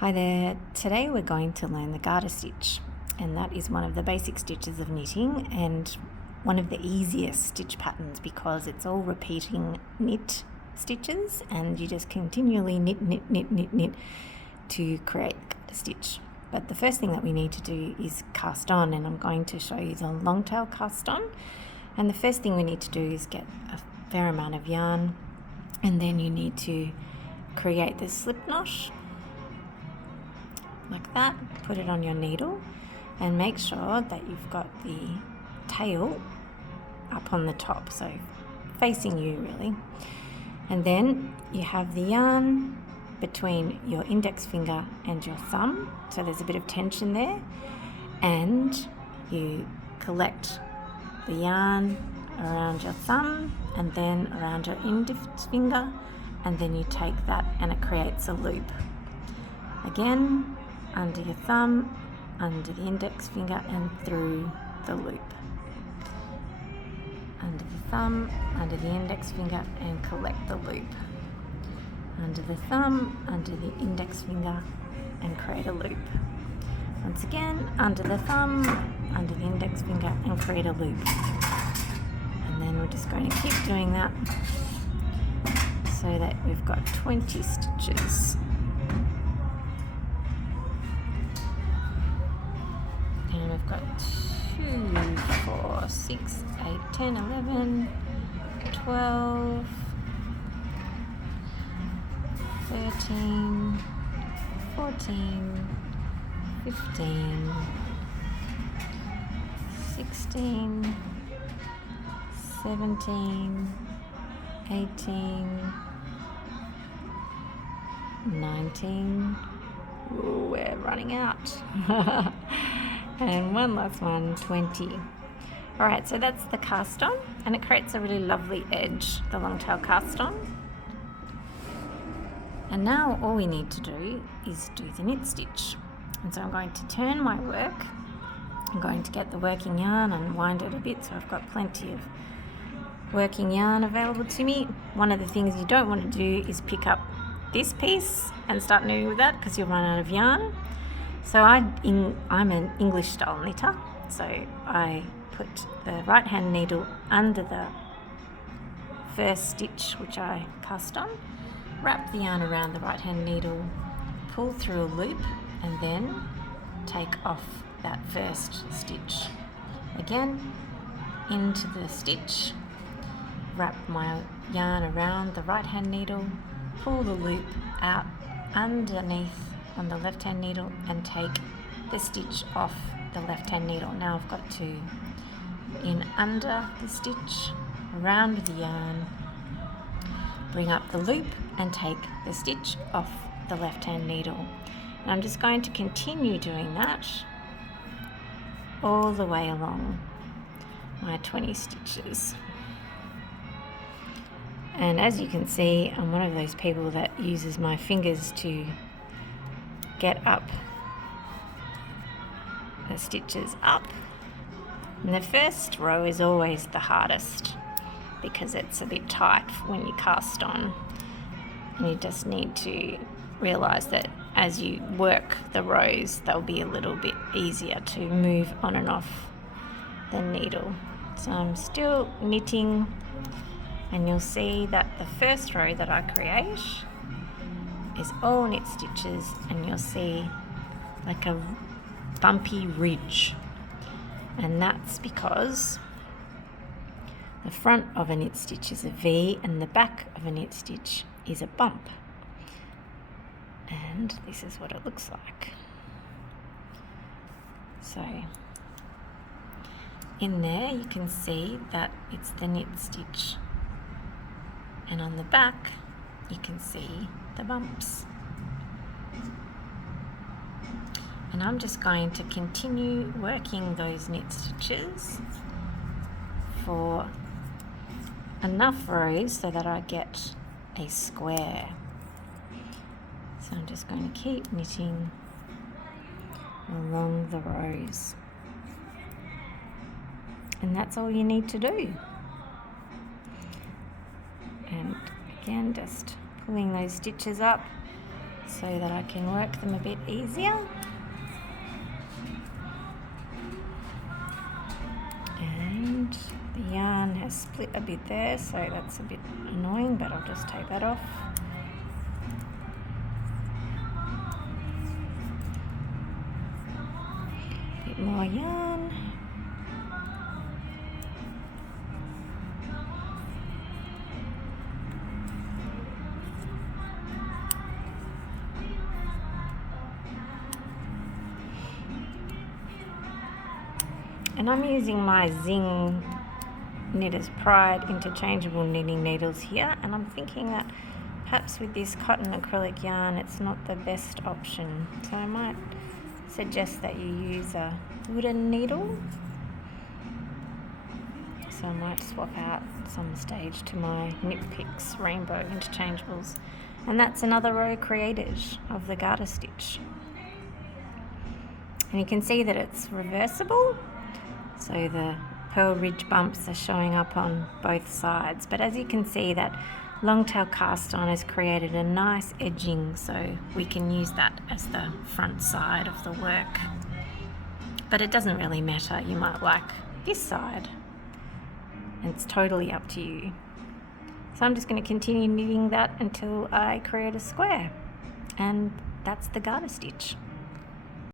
Hi there, today we're going to learn the garter stitch, and that is one of the basic stitches of knitting and one of the easiest stitch patterns because it's all repeating knit stitches and you just continually knit to create the garter stitch. But the first thing that we need to do is cast on, and I'm going to show you the long tail cast on. And the first thing we need to do is get a fair amount of yarn, and then you need to create this slip knot like that. Put it on your needle and make sure that you've got the tail up on the top, so facing you really. And then you have the yarn between your index finger and your thumb, so there's a bit of tension there, and you collect the yarn around your thumb and then around your index finger, and then you take that and it creates a loop. Again, under your thumb, under the index finger and through the loop. Under the thumb, under the index finger and collect the loop. Under the thumb, under the index finger and create a loop. Once again, under the thumb, under the index finger and create a loop. And then we're just going to keep doing that so that we've got 20 stitches. And we've got 2, 4, 6, 8, 10, 11, 12, 13, 14, 15, 16, 17, 18, 19. Ooh, we're running out. And one last one, 20. Alright, so that's the cast on, and it creates a really lovely edge, the long tail cast on. And now all we need to do is do the knit stitch. And so I'm going to turn my work. I'm going to get the working yarn and wind it a bit so I've got plenty of working yarn available to me. One of the things you don't want to do is pick up this piece and start knitting with that because you'll run out of yarn. So I'm an English style knitter, so I put the right hand needle under the first stitch which I cast on, wrap the yarn around the right hand needle, pull through a loop and then take off that first stitch. Again, into the stitch, wrap my yarn around the right hand needle, pull the loop out underneath on the left hand needle and take the stitch off the left hand needle. Now I've got to in under the stitch, around the yarn, bring up the loop and take the stitch off the left hand needle. And I'm just going to continue doing that all the way along my 20 stitches. And as you can see, I'm one of those people that uses my fingers to get up the stitches up. And the first row is always the hardest because it's a bit tight when you cast on, and you just need to realize that as you work the rows they'll be a little bit easier to move on and off the needle. So I'm still knitting, and you'll see that the first row that I create is all knit stitches, and you'll see like a bumpy ridge, and that's because the front of a knit stitch is a V and the back of a knit stitch is a bump, and this is what it looks like. So in there you can see that it's the knit stitch, and on the back you can see the bumps. And I'm just going to continue working those knit stitches for enough rows so that I get a square. So I'm just going to keep knitting along the rows. And that's all you need to do. And again, just pulling those stitches up so that I can work them a bit easier. And the yarn has split a bit there, so that's a bit annoying, but I'll just take that off. A bit more yarn. And I'm using my Zing Knitter's Pride interchangeable knitting needles here, and I'm thinking that perhaps with this cotton acrylic yarn it's not the best option, so I might suggest that you use a wooden needle. So I might swap out some stage to my Knit Picks Rainbow interchangeables, and that's another row created of the garter stitch. And you can see that it's reversible, so the pearl ridge bumps are showing up on both sides, but as you can see, that long tail cast on has created a nice edging, so we can use that as the front side of the work. But it doesn't really matter, you might like this side, and it's totally up to you. So I'm just going to continue knitting that until I create a square, and that's the garter stitch.